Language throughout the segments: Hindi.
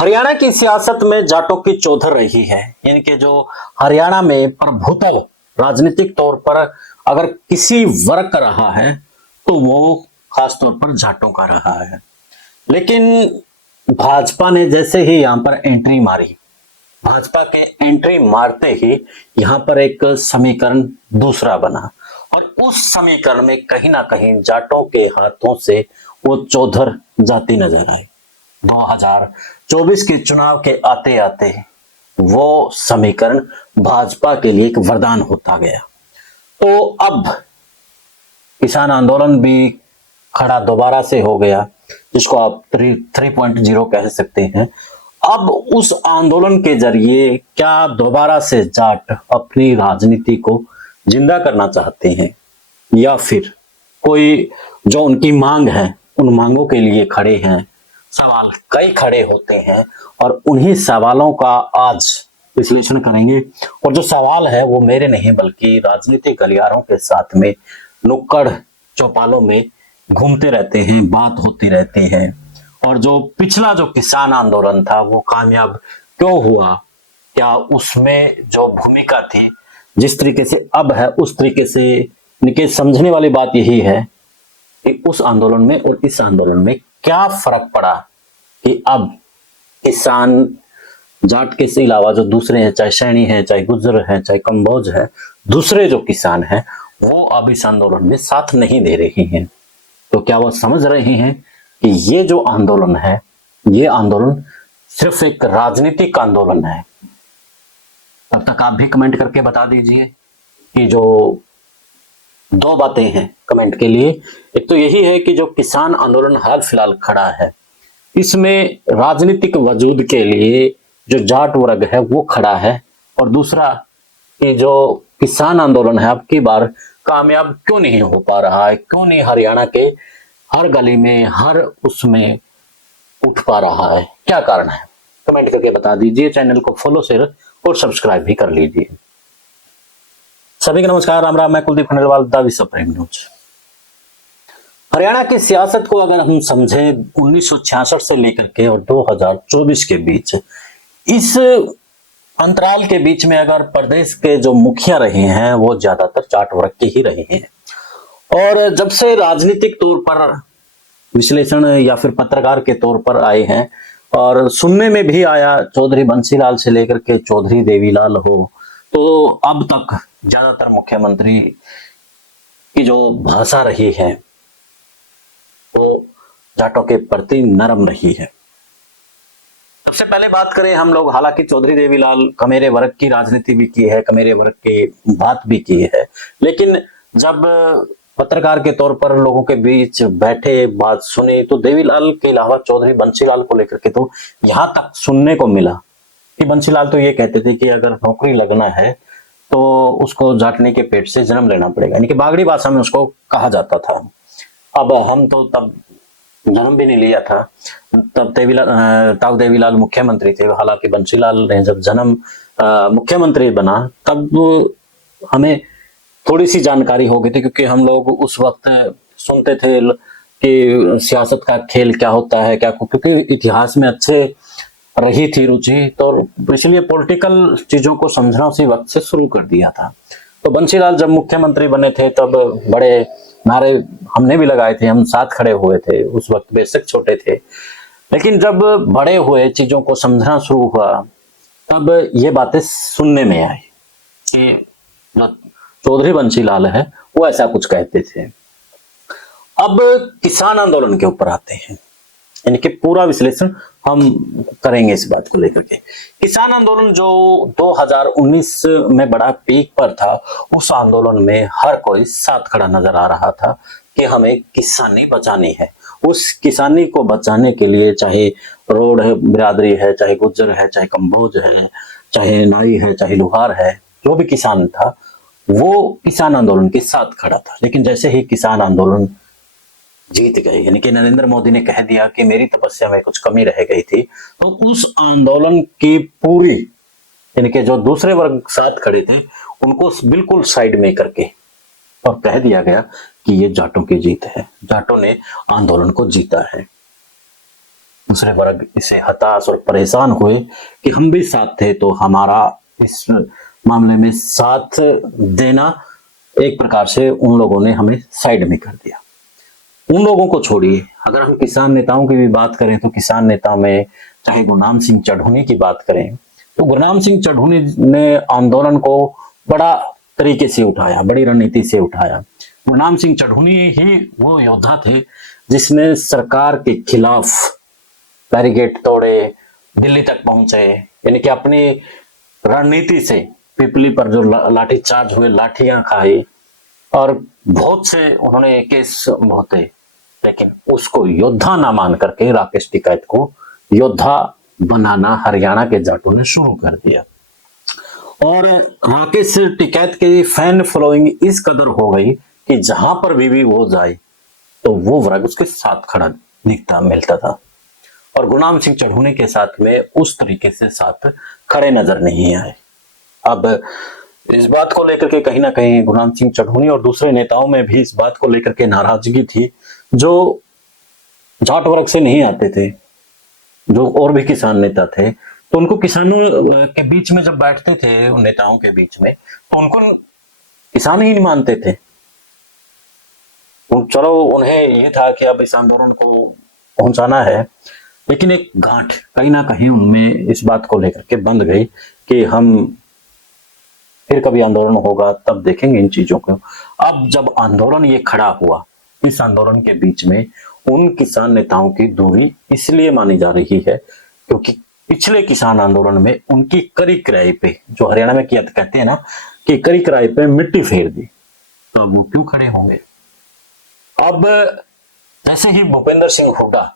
हरियाणा की सियासत में जाटों की चौधर रही है। इनके जो हरियाणा में प्रभुत्व राजनीतिक तौर पर अगर किसी वर्ग का रहा है तो वो खास तौर पर जाटों का रहा है। लेकिन भाजपा ने जैसे ही यहां पर एंट्री मारी, भाजपा के एंट्री मारते ही यहां पर एक समीकरण दूसरा बना और उस समीकरण में कहीं ना कहीं जाटों के हाथों से वो चौधर जाती नजर आई। 2024 के चुनाव के आते आते वो समीकरण भाजपा के लिए एक वरदान होता गया। तो अब किसान आंदोलन भी खड़ा दोबारा से हो गया, जिसको आप 3.0 कह सकते हैं। अब उस आंदोलन के जरिए क्या दोबारा से जाट अपनी राजनीति को जिंदा करना चाहते हैं या फिर कोई जो उनकी मांग है उन मांगों के लिए खड़े हैं। सवाल कई खड़े होते हैं और उन्हीं सवालों का आज विश्लेषण करेंगे। और जो सवाल है वो मेरे नहीं बल्कि राजनीतिक गलियारों के साथ में नुक्कड़ चौपालों में घूमते रहते हैं, बात होती रहती है। और जो पिछला जो किसान आंदोलन था वो कामयाब क्यों हुआ, क्या उसमें जो भूमिका थी जिस तरीके से अब है उस तरीके से इनके समझने वाली बात यही है कि उस आंदोलन में और इस आंदोलन में क्या फर्क पड़ा कि अब किसान जाट के से अलावा जो दूसरे हैं, चाहे सैनी है, चाहे गुज्जर है, चाहे कंबोज है, दूसरे जो किसान हैं वो अब इस आंदोलन में साथ नहीं दे रही हैं। तो क्या वो समझ रहे हैं कि ये जो आंदोलन है ये आंदोलन सिर्फ एक राजनीतिक आंदोलन है? तब तक आप भी कमेंट करके बता दीजिए कि जो दो बातें हैं कमेंट के लिए। एक तो यही है कि जो किसान आंदोलन हाल फिलहाल खड़ा है इसमें राजनीतिक वजूद के लिए जो जाट वर्ग है वो खड़ा है, और दूसरा कि जो किसान आंदोलन है अब की बार कामयाब क्यों नहीं हो पा रहा है, क्यों नहीं हरियाणा के हर गली में हर उसमें उठ पा रहा है, क्या कारण है? कमेंट करके बता दीजिए। चैनल को फॉलो शेयर और सब्सक्राइब भी कर लीजिए। सभी को नमस्कार, राम राम। मैं कुलदीप खंडेलवाल, द विश्व प्रेम न्यूज। हरियाणा की सियासत को अगर हम समझें 1966 से लेकर के और 2024 के बीच, इस अंतराल के बीच में अगर प्रदेश के जो मुखिया रहे हैं वो ज्यादातर जाट वर्ग के ही रहे हैं। और जब से राजनीतिक तौर पर विश्लेषण या फिर पत्रकार के तौर पर आए हैं और सुनने में भी आया चौधरी बंसीलाल से लेकर के चौधरी देवीलाल हो, तो अब तक ज्यादातर मुख्यमंत्री की जो भाषा रही है वो जाटों के प्रति नरम रही है। सबसे पहले बात करें हम लोग, हालांकि चौधरी देवीलाल कमेरे वर्ग की राजनीति भी की है, कमेरे वर्ग की बात भी की है, लेकिन जब पत्रकार के तौर पर लोगों के बीच बैठे बात सुनी तो देवीलाल के अलावा चौधरी बंसीलाल को लेकर के तो यहां तक सुनने को मिला कि बंसीलाल तो ये कहते थे कि अगर नौकरी लगना है तो उसको जाटने के पेट से जन्म लेना पड़ेगा, यानी कि बागड़ी भाषा में उसको कहा जाता था। अब हम तो तब जन्म भी नहीं लिया था, तब ताऊ देवीलाल मुख्यमंत्री थे। हालांकि बंसीलाल ने जब जन्म मुख्यमंत्री बना तब हमें थोड़ी सी जानकारी हो गई थी, क्योंकि हम लोग उस वक्त सुनते थे कि सियासत का खेल क्या होता है, क्या, क्योंकि इतिहास में अच्छे रही थी रुचि, तो इसलिए पॉलिटिकल चीजों को समझना उसी वक्त से शुरू कर दिया था। तो बंसीलाल जब मुख्यमंत्री बने थे तब बड़े नारे हमने भी लगाए थे, हम साथ खड़े हुए थे। उस वक्त बेशक छोटे थे, लेकिन जब बड़े हुए, चीजों को समझना शुरू हुआ, तब ये बातें सुनने में आई कि चौधरी बंसीलाल है वो ऐसा कुछ कहते थे। अब किसान आंदोलन के ऊपर आते हैं, इनके पूरा विश्लेषण हम करेंगे इस बात को लेकर के। किसान आंदोलन जो 2019 में बड़ा पीक पर था, उस आंदोलन में हर कोई साथ खड़ा नजर आ रहा था कि हमें किसानी बचानी है। उस किसानी को बचाने के लिए चाहे रोड है, बिरादरी है, चाहे गुज्जर है, चाहे कंबोज है, चाहे नाई है, चाहे लुहार है, जो भी किसान था वो किसान आंदोलन के साथ खड़ा था। लेकिन जैसे ही किसान आंदोलन जीत गए, यानी कि नरेंद्र मोदी ने कह दिया कि मेरी तपस्या में कुछ कमी रह गई थी, तो उस आंदोलन की पूरी, यानी कि जो दूसरे वर्ग साथ खड़े थे उनको बिल्कुल साइड में करके और कह दिया गया कि ये जाटों की जीत है, जाटों ने आंदोलन को जीता है। दूसरे वर्ग इसे हताश और परेशान हुए कि हम भी साथ थे, तो हमारा इस मामले में साथ देना, एक प्रकार से उन लोगों ने हमें साइड में कर दिया। उन लोगों को छोड़िए, अगर हम किसान नेताओं की भी बात करें तो किसान नेता में चाहे गुरनाम सिंह चढ़ूनी की बात करें तो गुरनाम सिंह चढ़ूनी ने आंदोलन को बड़ा तरीके से उठाया, बड़ी रणनीति से उठाया। गुरनाम सिंह चढ़ूनी ही वो योद्धा थे जिसने सरकार के खिलाफ बैरिकेड तोड़े, दिल्ली तक पहुंचे, यानी कि अपनी रणनीति से पिपली पर जो लाठी चार्ज हुए, लाठियां खाई और बहुत से उन्होंने केस भोते, लेकिन उसको योद्धा ना मान करके राकेश टिकैत को योद्धा बनाना हरियाणा के जाटों ने शुरू कर दिया। और राकेश टिकैत की फैन फॉलोइंग इस कदर हो गई कि जहां पर भी वो जाए तो वो वर्ग उसके साथ खड़ा दिखता मिलता था, और गुरनाम सिंह चढ़ूनी के साथ में उस तरीके से साथ खड़े नजर नहीं आए। अब इस बात को लेकर के कहीं ना कहीं गुरनाम सिंह चढ़ूनी और दूसरे नेताओं में भी इस बात को लेकर के नाराजगी थी, जो जाट वर्ग से नहीं आते थे, जो और भी किसान नेता थे, तो उनको किसानों के बीच में जब बैठते थे उन नेताओं के बीच में, तो उनको किसान ही नहीं मानते थे। तो चलो उन्हें ये था कि अब इस आंदोलन को पहुंचाना है, लेकिन एक गांठ कहीं ना कहीं उनमें इस बात को लेकर के बंध गई कि हम फिर कभी आंदोलन होगा तब देखेंगे इन चीजों को। अब जब आंदोलन ये खड़ा हुआ, इस आंदोलन के बीच में उन किसान नेताओं की दूरी इसलिए मानी जा रही है क्योंकि पिछले किसान आंदोलन में उनकी करी किराए पे, जो हरियाणा में किया कहते हैं ना कि करी किराए पे मिट्टी फेर दी, तो अब वो क्यों खड़े होंगे। अब जैसे ही भूपेंद्र सिंह हुड्डा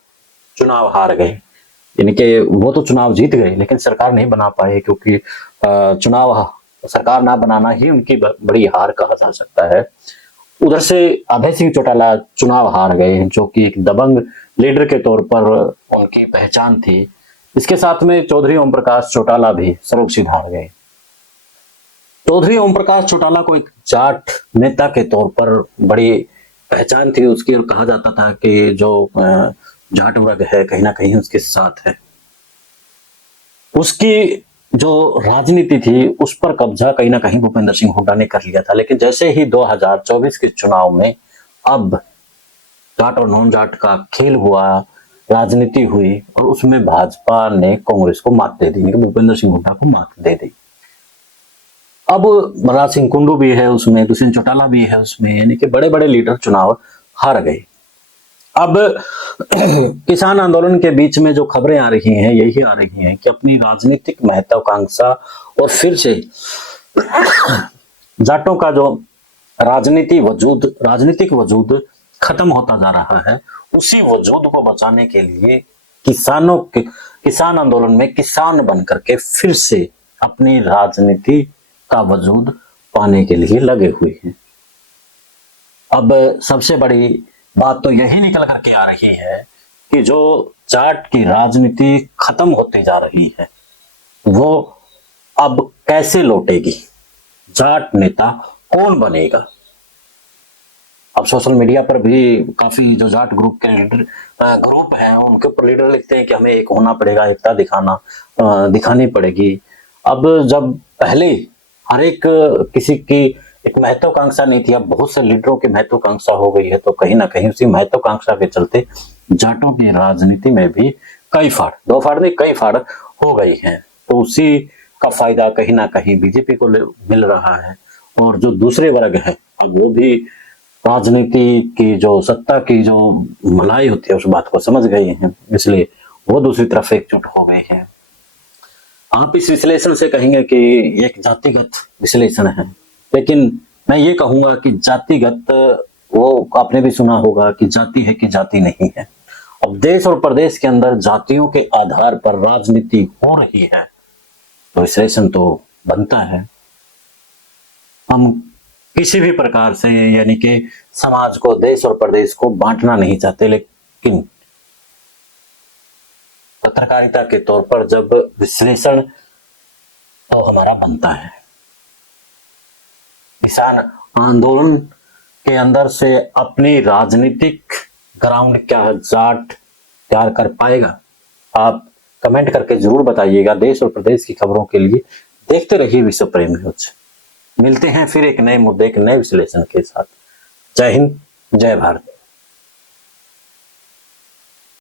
चुनाव हार गए, यानी कि वो तो चुनाव जीत गए लेकिन सरकार नहीं बना पाए, क्योंकि चुनाव सरकार ना बनाना ही उनकी बड़ी हार कहा जा सकता है। उधर से अभय सिंह चौटाला चुनाव हार गए, जो कि एक दबंग लीडर के तौर पर उनकी पहचान थी। इसके साथ में चौधरी ओम प्रकाश चौटाला भी सर्वसिद्ध हार गए। चौधरी ओम प्रकाश चौटाला को एक जाट नेता के तौर पर बड़ी पहचान थी उसकी, और कहा जाता था कि जो जाट वर्ग है कहीं ना कहीं उसके साथ है। उसकी जो राजनीति थी उस पर कब्जा कहीं ना कहीं भूपेंद्र सिंह हुड्डा ने कर लिया था, लेकिन जैसे ही 2024 के चुनाव में अब जाट और नॉन जाट का खेल हुआ, राजनीति हुई, और उसमें भाजपा ने कांग्रेस को मात दे दी, भूपेंद्र सिंह हुड्डा को मात दे दी। अब बलराज सिंह कुंडू भी है उसमें, दुष्यंत चौटाला भी है उसमें, यानी कि बड़े बड़े लीडर चुनाव हार गए। अब किसान आंदोलन के बीच में जो खबरें आ रही हैं यही आ रही हैं कि अपनी राजनीतिक महत्वाकांक्षा और फिर से जाटों का जो राजनीतिक वजूद खत्म होता जा रहा है, उसी वजूद को बचाने के लिए किसान आंदोलन में किसान बन करके फिर से अपनी राजनीति का वजूद पाने के लिए लगे हुए हैं। अब सबसे बड़ी बात तो यही निकल करके आ रही है कि जो जाट की राजनीति खत्म होती जा रही है वो अब कैसे लौटेगी, जाट नेता कौन बनेगा। अब सोशल मीडिया पर भी काफी जो जाट ग्रुप के ग्रुप हैं उनके ऊपर लीडर लिखते हैं कि हमें एक होना पड़ेगा, एकता दिखानी पड़ेगी। अब जब पहले हर एक किसी की एक महत्वाकांक्षा नहीं थी, अब बहुत से लीडरों की महत्वाकांक्षा हो गई है, तो कहीं ना कहीं उसी महत्वाकांक्षा के चलते जाटों की राजनीति में भी कई फाड़ हो गई हैं। तो उसी का फायदा कहीं ना कहीं बीजेपी को मिल रहा है, और जो दूसरे वर्ग है अब वो भी राजनीति की जो सत्ता की जो मलाई होती है उस बात को समझ गए हैं, इसलिए वो दूसरी तरफ एकजुट हो गए हैं। आप इस विश्लेषण से कहेंगे कि एक जातिगत विश्लेषण है, लेकिन मैं ये कहूंगा कि जातिगत, वो आपने भी सुना होगा कि जाति है कि जाति नहीं है। अब देश और प्रदेश के अंदर जातियों के आधार पर राजनीति हो रही है तो विश्लेषण तो बनता है। हम किसी भी प्रकार से यानी कि समाज को, देश और प्रदेश को बांटना नहीं चाहते, लेकिन पत्रकारिता के तौर पर जब विश्लेषण तो हमारा बनता है। किसान आंदोलन के अंदर से अपनी राजनीतिक ग्राउंड क्या जाट तैयार कर पाएगा, आप कमेंट करके जरूर बताइएगा। देश और प्रदेश की खबरों के लिए देखते रहिए विश्व प्रेम न्यूज। मिलते हैं फिर एक नए मुद्दे, एक नए विश्लेषण के साथ। जय हिंद, जय भारत।